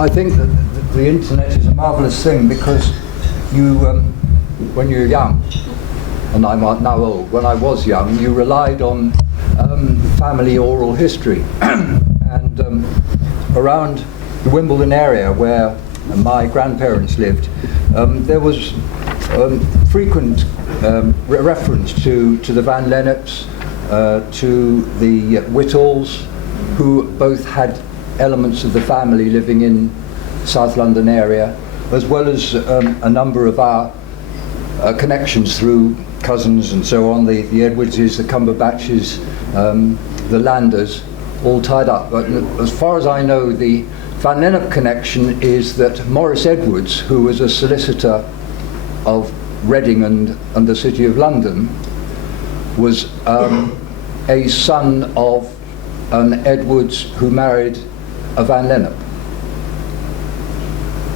I think that the internet is a marvellous thing because you, when you're young, and I'm now old, when I was young, you relied on family oral history. And around the Wimbledon area where my grandparents lived, there was frequent reference to the Van Lenneps, to the Whittles, who both had elements of the family living in South London area, as well as a number of our connections through cousins and so on, the Edwardses, the Cumberbatches, the Landers, all tied up. But as far as I know, the Van Lennep connection is that Maurice Edwards, who was a solicitor of Reading and the City of London, was a son of an Edwards who married a Van Lennep.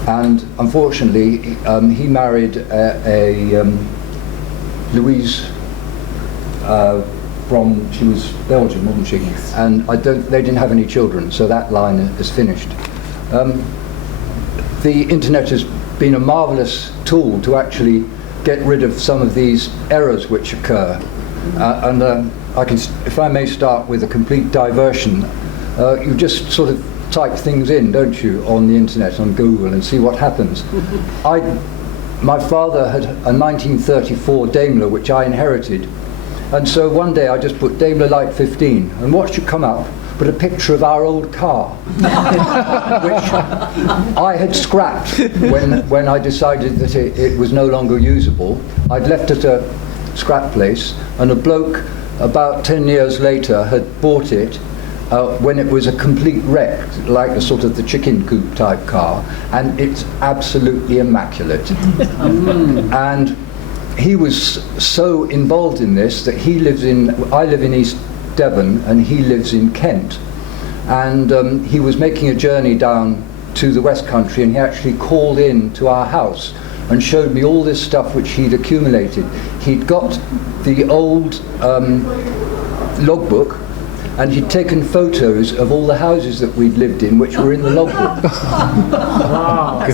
And unfortunately, he married a Louise from, she was Belgian, wasn't she? Yes. And they didn't have any children, so that line is finished. The internet has been a marvellous tool to actually get rid of some of these errors which occur. I can, if I may start with a complete diversion, you just sort of type things in, don't you, on the internet, on Google, and see what happens. My father had a 1934 Daimler, which I inherited, and so one day I just put Daimler Light 15, and what should come up but a picture of our old car, which I had scrapped when I decided that it was no longer usable. I'd left it at a scrap place, and a bloke about 10 years later had bought it when it was a complete wreck, like a sort of the chicken coop type car, and it's absolutely immaculate. And he was so involved in this that I live in East Devon and he lives in Kent, and he was making a journey down to the West Country, and he actually called in to our house and showed me all this stuff which he'd accumulated. He'd got the old logbook, and he'd taken photos of all the houses that we'd lived in, which were in the logbook. Wow.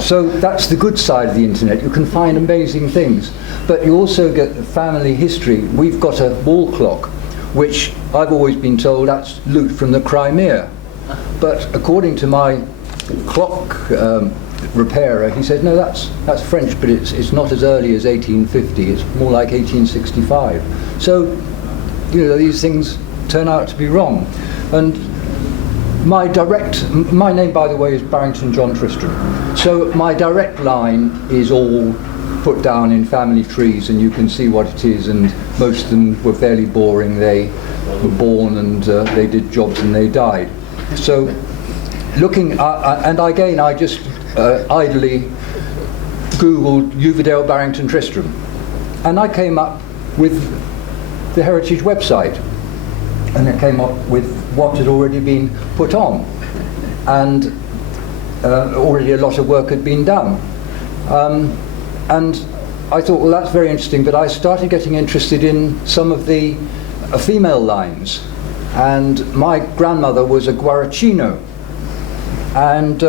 So that's the good side of the internet. You can find amazing things, but you also get family history. We've got a wall clock, which I've always been told that's loot from the Crimea. But according to my clock repairer, he said, no, that's French, but it's not as early as 1850. It's more like 1865. So, you know, these things turn out to be wrong. And my name, by the way, is Barrington John Tristram. So my direct line is all put down in family trees, and you can see what it is, and most of them were fairly boring. They were born and they did jobs and they died. So looking, and again, I just idly Googled Uvedale Barrington Tristram, and I came up with the Heritage website, and it came up with what had already been put on, and already a lot of work had been done. And I thought, well, that's very interesting, but I started getting interested in some of the female lines, and my grandmother was a Guaracino, and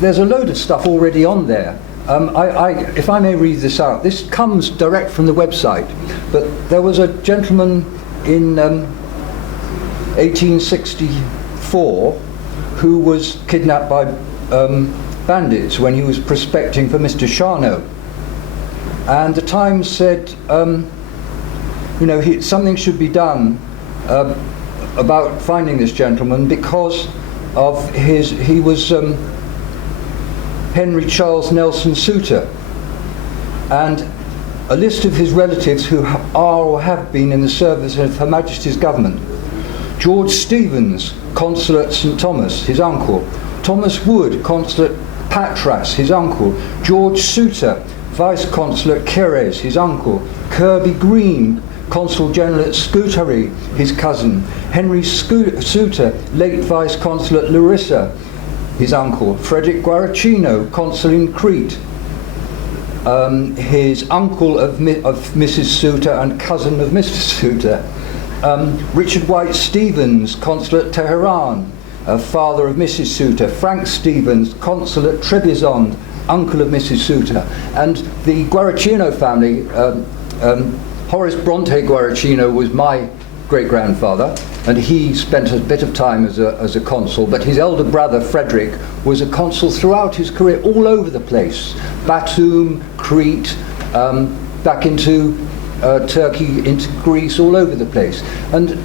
there's a load of stuff already on there. If I may read this out, this comes direct from the website, but there was a gentleman in 1864 who was kidnapped by bandits when he was prospecting for Mr. Charnow, and the Times said, you know, something should be done about finding this gentleman because of he was Henry Charles Nelson Souter, and a list of his relatives who are or have been in the service of Her Majesty's government: George Stevens, Consul at St Thomas, his uncle; Thomas Wood, Consul at Patras, his uncle; George Souter, Vice Consul at Keres, his uncle; Kirby Green, Consul General at Scutari, his cousin; Henry Souter, late Vice Consul at Larissa, his uncle; Frederick Guaracino, Consul in Crete, his uncle of Mrs. Souter and cousin of Mr. Souter; Richard White Stevens, Consul at Tehran, father of Mrs. Souter, Frank Stevens, consul at Trebizond, uncle of Mrs. Souter, and the Guaricino family. Horace Bronte Guaricino was my great-grandfather, and he spent a bit of time as a consul, but his elder brother Frederick was a consul throughout his career all over the place. Batum, Crete, back into Turkey, into Greece, all over the place. And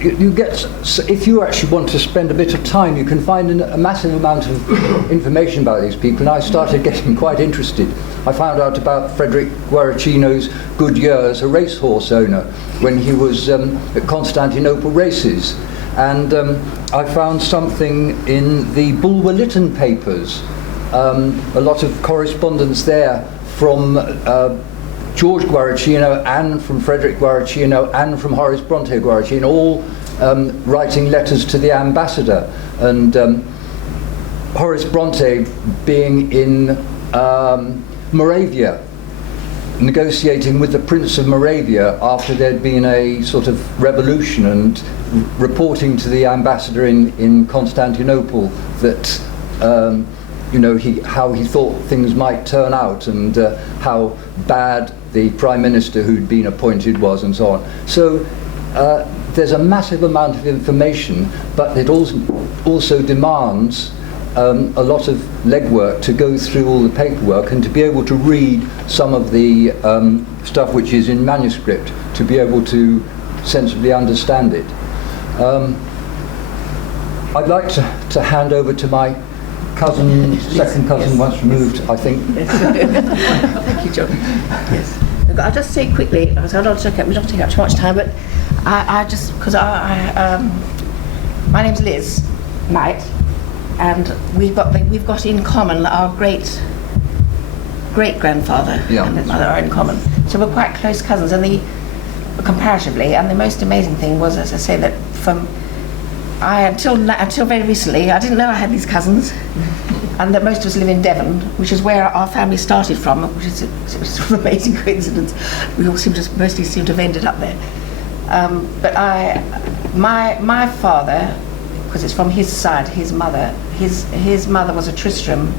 you get, if you actually want to spend a bit of time, you can find a massive amount of information about these people, and I started getting quite interested. I found out about Frederick Guaricino's good years, a racehorse owner, when he was at Constantinople races. And I found something in the Bulwer Lytton papers, a lot of correspondence there from George Guaricino and from Frederick Guaricino and from Horace Bronte Guaricino, all writing letters to the ambassador. And Horace Bronte being in Moravia, negotiating with the Prince of Moravia after there'd been a sort of revolution, and reporting to the ambassador in Constantinople that how he thought things might turn out, and how bad the Prime Minister who'd been appointed was, and so on. So there's a massive amount of information, but it also demands a lot of legwork to go through all the paperwork and to be able to read some of the stuff which is in manuscript, to be able to sensibly understand it. I'd like to hand over to my cousin, second cousin, once removed, I think. Thank you, John. Yes. I'll just say quickly, because we don't take up too much time, but I just, because my name's Liz Knight, and we've got in common our great-grandfather and his mother are in common. So we're quite close cousins, and comparatively, and the most amazing thing was, as I say, that until very recently, I didn't know I had these cousins, and that most of us live in Devon, which is where our family started from, which is a sort of amazing coincidence. We all mostly seem to have ended up there. But my father, because it's from his side, his mother was a Tristram,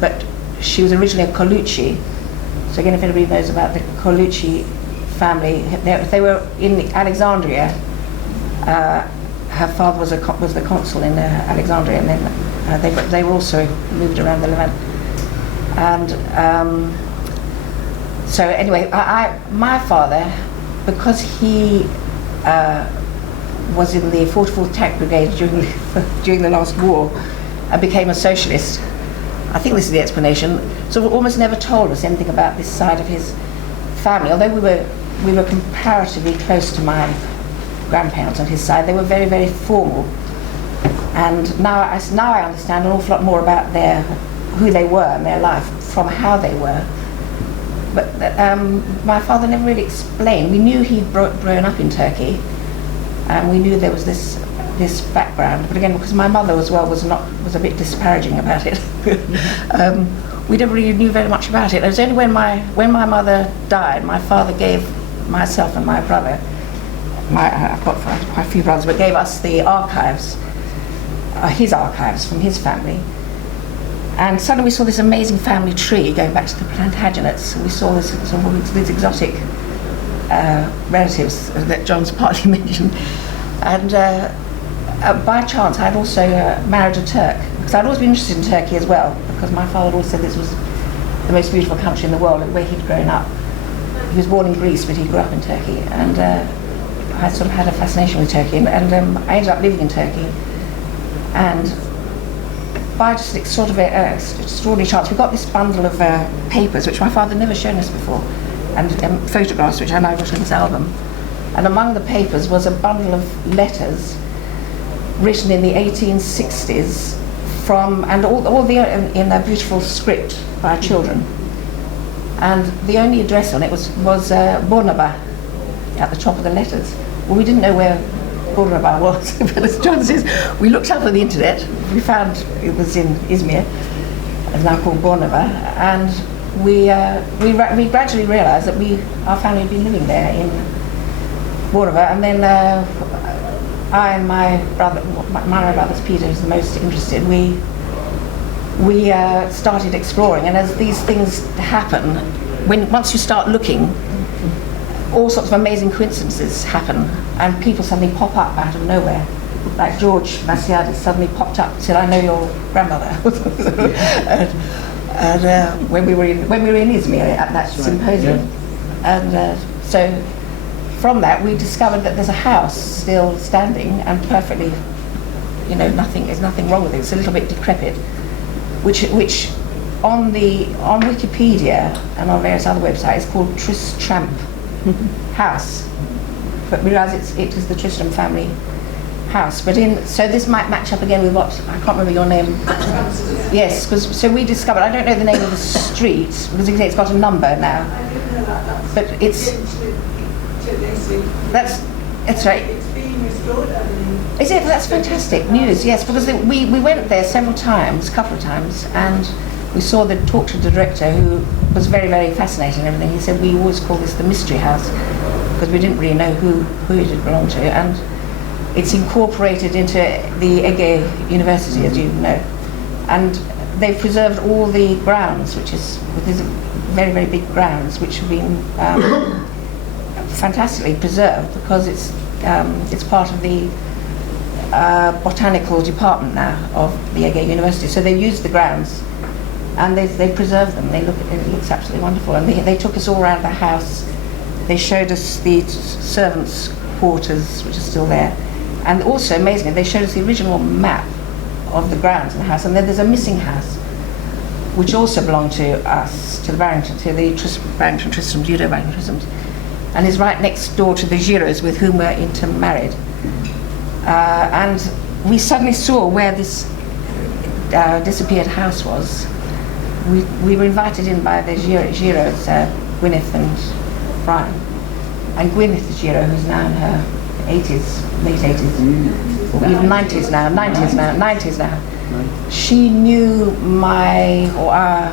but she was originally a Colucci. So again, if anybody knows about the Colucci family, they were in Alexandria. Her father was the consul in Alexandria, and then they were also moved around the Levant. And so anyway, my father, because he was in the 44th Tank Brigade during the last war, and became a socialist. I think this is the explanation. So almost never told us anything about this side of his family, although we were comparatively close to my grandparents on his side. They were very, very formal, and now I understand an awful lot more about who they were and their life from how they were. But my father never really explained. We knew he'd grown up in Turkey, and we knew there was this background. But again, because my mother as well was a bit disparaging about it, we never really knew very much about it. It was only when my mother died, my father gave myself and my brother. I've got quite a few brothers, but gave us the archives, his archives from his family. And suddenly we saw this amazing family tree going back to the Plantagenets. We saw these exotic relatives that John's partly mentioned. And by chance, I'd also married a Turk, because I'd always been interested in Turkey as well, because my father always said this was the most beautiful country in the world, where he'd grown up. He was born in Greece, but he grew up in Turkey. And I sort of had a fascination with Turkey, and I ended up living in Turkey. And by just sort of an extraordinary chance, we got this bundle of papers, which my father had never shown us before, and photographs, which I now got in this album. And among the papers was a bundle of letters written in the 1860s and all in a beautiful script by children. And the only address on it was Bornaba at the top of the letters. Well, we didn't know where Bornaba was, but as John says, we looked up on the internet, we found it was in Izmir, it's now called Bornaba, and we gradually realised that our family had been living there in Bornaba, and then I and my brother, my brother's Peter, is the most interested. We started exploring, and as these things happen, once you start looking, all sorts of amazing coincidences happen, and people suddenly pop up out of nowhere. Like George Maciadis suddenly popped up and said, "I know your grandmother." and when we were in Izmir at that symposium, and so from that we discovered that there's a house still standing and perfectly, there's nothing wrong with it. It's a little bit decrepit, which on Wikipedia and on various other websites is called Tristram House, but we realise it is the Tristram family house. But so this might match up again with what, I can't remember your name. Yes, so we discovered, I don't know the name of the street because it's got a number now, but it's right. It's being restored, I believe. Is it? That's fantastic news. Yes, because we went there several times, a couple of times, and we talked to the director, who was very, very fascinating and everything. He said we always call this the mystery house because we didn't really know who it had belonged to, and it's incorporated into the Ege University, as you know, and they've preserved all the grounds, these very, very big grounds, which have been fantastically preserved because it's part of the botanical department now of the Ege University. So they've used the grounds and they've preserved them. It looks absolutely wonderful. And they took us all around the house. They showed us the servants' quarters, which are still there. And also, amazingly, they showed us the original map of the grounds of the house. And then there's a missing house, which also belonged to us, to the Barrington Tristram, Judo Barrington Tristrams, and is right next door to the Giroux, with whom we're intermarried. And we suddenly saw where this disappeared house was. We were invited in by the Giroux, Gwyneth and Brian. And Gwyneth the Giroux, who's now in her 80s, late 80s, or even 90s now. She knew our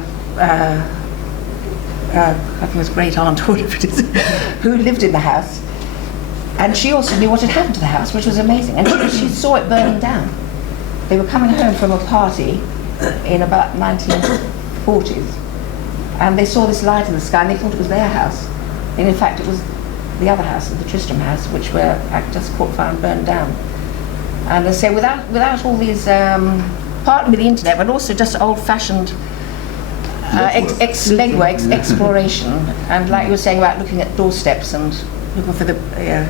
I think it was great aunt, or whatever it is, who lived in the house, and she also knew what had happened to the house, which was amazing. And she saw it burning down. They were coming home from a party in about 1940s, and they saw this light in the sky, and they thought it was their house. And in fact, it was the other house, the Tristram house, which were just caught fire and burned down. And I say, without all these, partly with the internet, but also just old-fashioned legwork, exploration, and like you were saying about looking at doorsteps and looking for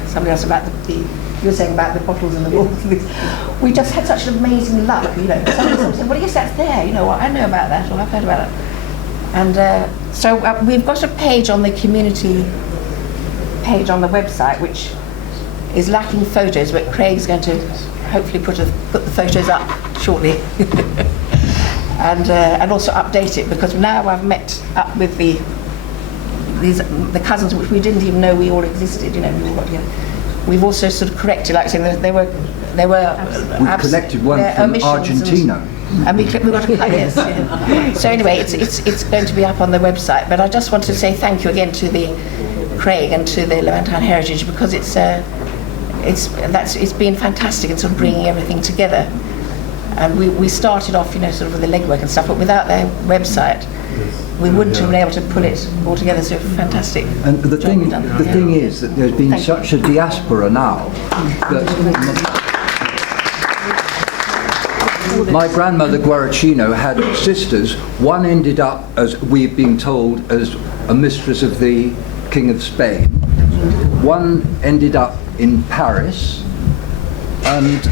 somebody else about you were saying about the bottles in the walls. We just had such amazing luck, Somebody said, "Well, yes, that's there. I know about that, or I've heard about it." And so we've got a page on the community page on the website, which is lacking photos, but Craig's going to hopefully put the photos up shortly. And also update it, because now I've met up with the cousins, which we didn't even know we all existed. We all got together. We've also sort of corrected, like saying that they were. We collected one from Argentina. And we got a yes. Yeah. So anyway, it's going to be up on the website. But I just want to say thank you again to the Craig and to the Levantine Heritage, because it's been fantastic in sort of bringing everything together. And we started off, sort of with the legwork and stuff, but without their website, we wouldn't have been able to pull it all together. So fantastic. And the thing is that there's been such a diaspora now that my grandmother Guaracino had sisters. One ended up, as we've been told, as a mistress of the King of Spain. One ended up in Paris, and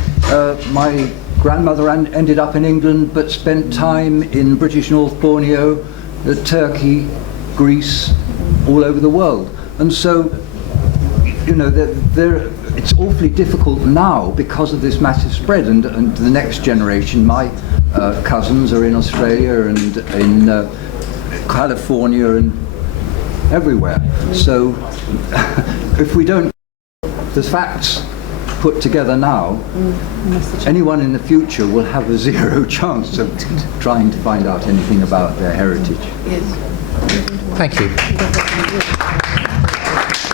my grandmother ended up in England, but spent time in British North Borneo, Turkey, Greece, all over the world. And so, it's awfully difficult now because of this massive spread, and the next generation, my cousins are in Australia and in California and everywhere. So if we don't the facts put together now, anyone in the future will have a zero chance of trying to find out anything about their heritage. Yes. Thank you.